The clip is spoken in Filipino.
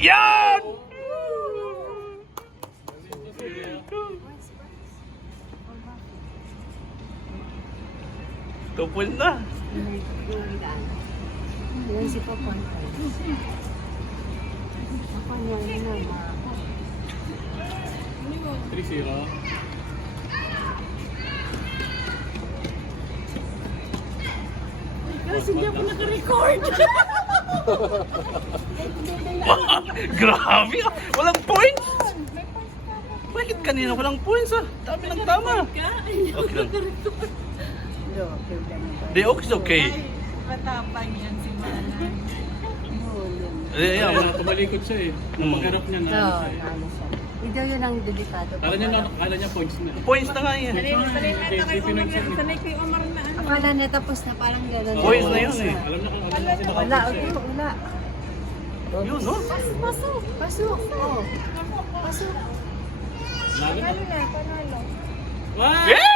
Yan! 2 points na. Yan si Papa. Papa niya na. 3-0. Kasi hindi ako naka-record. Grabe ah. Walang points. Bakit kanina walang points ah? Dami ng tama. Okay lang. Di okay. Matapang yan si Manang. Yeah, Kaya tumalikod siya eh. Pagharap niya na. Oo, ano siya. Hindi yun ang delikado. Kala niya points na. Points na nga yan. Akala na tapos na parang gano'n. Points na yun eh. Alam na kung ano kasi baka Wala, wala. Yun no? Pasok, pasok. Oh. Pasok. Lalo na. Panalo. Wow! Yeah!